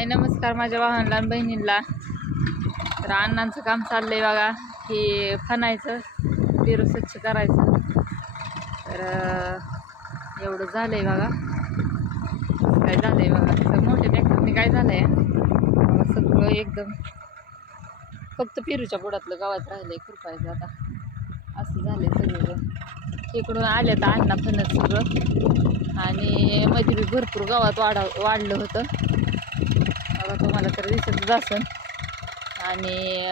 हाय नमस्कार माझ्या भावांना आणि बहिणींना. तर अण्णांचं काम चाललंय बघा, की फनायचं पेरू स्वच्छ करायचं. तर एवढं झालंय बघा. काय झालंय बघा, तर मोठ्या ट्रॅक्टरने काय झालंय बघा, सगळं एकदम फक्त पेरूच्या बुडातलं गावात राहिलंय खुरपायचं. आता असं झालंय सगळं. इकडून आले तर अण्णा फणस सगळं, आणि मध्ये बी भरपूर गावात वाढलं होतं बघा, तुम्हाला तर दिसतच असेल. आणि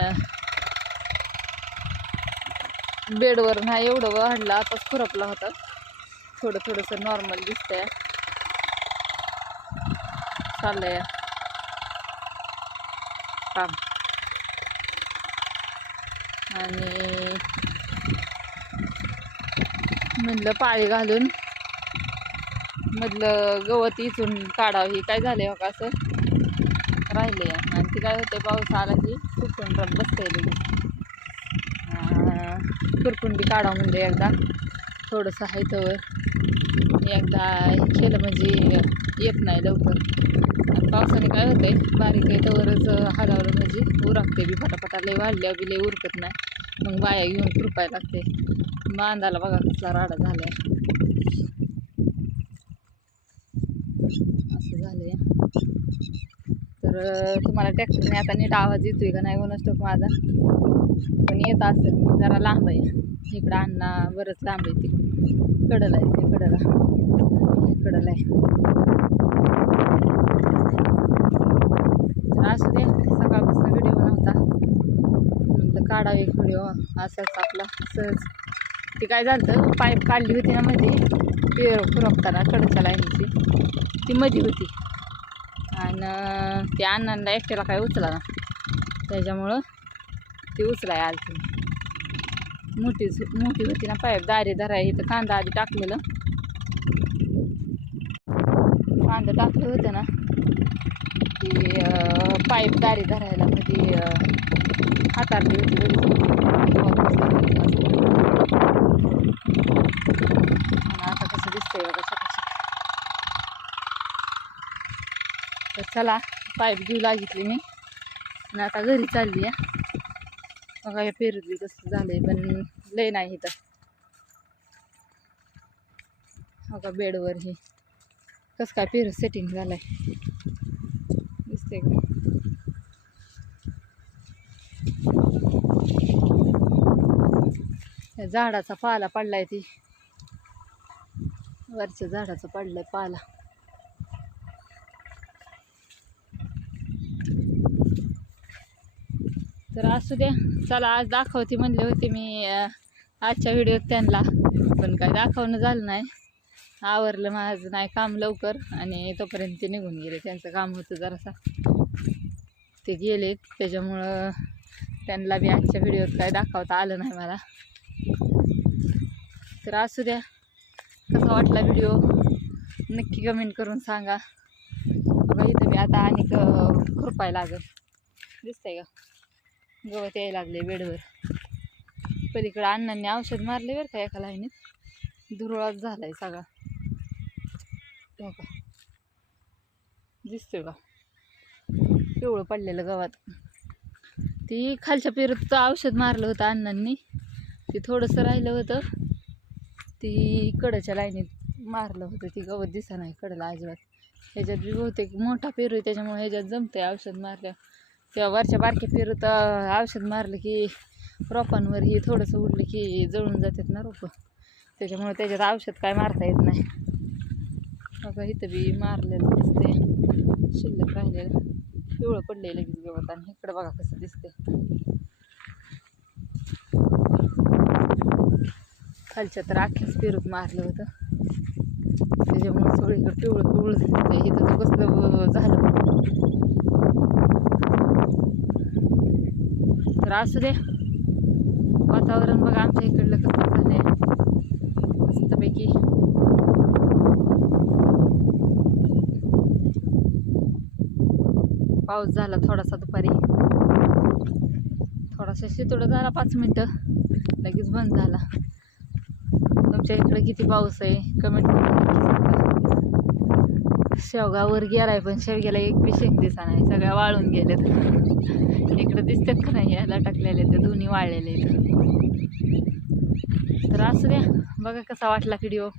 बेडवर नाही एवढं वाढलं, आताच खुरपला होता. थोडं थोडंसं नॉर्मल दिसतंय. चाललंय काम. आणि मधलं पाळी घालून मधलं गवत इचून काढावं. ही काय झालंय बघा, असं राहिले. आणि ती काय होते, पाऊस आला की खुरपून बसते लगेच. खुरपून बी काढावं म्हणजे एकदा थोडंसं आहे तर एकदा केलं म्हणजे येत नाही लवकर. आणि पावसाने काय होतंय, बारीक आहे तवरच हलवलं म्हणजे उरकते बी फटाफटा. लय वाढल्या बी लय उरकत नाही, मग बाया घेऊन खुरपायला लागते. बांधाला बघा कसला राडा झालाय. असं झालंय. तर तुम्हाला ट्रॅक्टरने आता नीट आवाज येतोय का नाही कोणास ठाऊक माझा, पण येत असेल. मी जरा लांब आहे इकडं, अण्णा बरंच लांब आहे. ती कडला आहे, ते कडला हे कडला आहे. तर असू दे, सकाळपासून व्हिडिओ नव्हता म्हटलं काढावं एक व्हिडिओ असाच आपला सहज. ती काय झालं, पाईप काढली होती ना मध्ये पेरू खुरपताना कडच्या लाईनीची, ती मध्ये होती. आणि ते अण्णांना एकट्याला काय उचला ना, त्याच्यामुळं ती उचलाय आली. मोठी होती ना पाईप. दारी धराय इथं कांदा आधी टाकलेलं, कांदा टाकलं होतं ना, ती पाईप दारी धरायला मध्ये हातारली होती. आणि आता कसं दिसतंय बघा सकाळचं. तर चला, पाईप घेऊ लागितली मी आणि आता घरी चालली आहे. बघा या पेरूतली कसं झालंय, पण लय नाही इथं. बघा बेडवर हे कसं काय पेरू सेटिंग झालंय, दिसते का? या झाडाचा पाला पडलाय, ती वरच्या झाडाचा पडलाय पाला. तर असू द्या, चला आज दाखवते म्हणले होते मी आजच्या व्हिडिओत त्यांना, पण काय दाखवणं झालं नाही. आवरलं माझं नाही काम लवकर, आणि तोपर्यंत ते निघून गेले. त्यांचं काम होतं जरासा, ते गेले. त्याच्यामुळं त्यांना बी आजच्या व्हिडिओत काय दाखवता आलं नाही मला. तर असू द्या, कसा वाटला व्हिडिओ नक्की कमेंट करून सांगा. बघा इथं मी आता आणि खुरपायला लागेल, दिसतंय का? गवत यायला लागले बेडवर. पलीकडं अण्णांनी औषध मारले बरं का एका लाईनीत, धुरळाच झालाय सगळा. हो का, दिसतोय का पिवळं पडलेलं गवत. ती खालच्या पेरूत औषध मारलं होतं अण्णांनी, ती थोडंसं राहिलं होतं. ती कडच्या लाईनीत मारलं होतं, ती गवत दिसा नाही कडला अजिबात. ह्याच्यात बी बहुतेक मोठा पेरू आहे, त्याच्यामुळे ह्याच्यात जमतंय औषध मारल्या. तेव्हा वरच्या बारक्या पेरूत औषध मारलं की रोपांवर ही थोडंसं उडलं की जळून जातात ना रोपं, त्याच्यामुळे त्याच्यात औषध काय मारता येत नाही. बघा इथं बी मारलेलं दिसतंय, शिल्लक राहिलेलं पिवळं पडलेलं लगेच गवत. आणि इकडं बघा कसं दिसतंय. खालच्या तर अख्ख्याच पेरूत मारलं होतं, त्याच्यामुळे सगळीकडे पिवळं पिवळं दिसतंय. इथं तर कसलं झालं. तर असू दे, वातावरण बघा आमच्या इकडलं कसं झालंय मस्तपैकी. पाऊस झाला थोडासा दुपारी, थोडासा शितोडा झाला 5 मिनटं, लगेच बंद झाला. तुमच्या इकडे किती पाऊस आहे कमेंट करून नक्की सांगा. शेवगा वर गेलाय पण शेवग्याला एक बी शेंग दिसा नाही, सगळ्या वाळून गेल्यात. इकडं दिसतात का नाही याला टाकलेले ते दोन्ही वाळलेले आहेत. तर असू द्या, बघा कसा वाटला व्हिडिओ.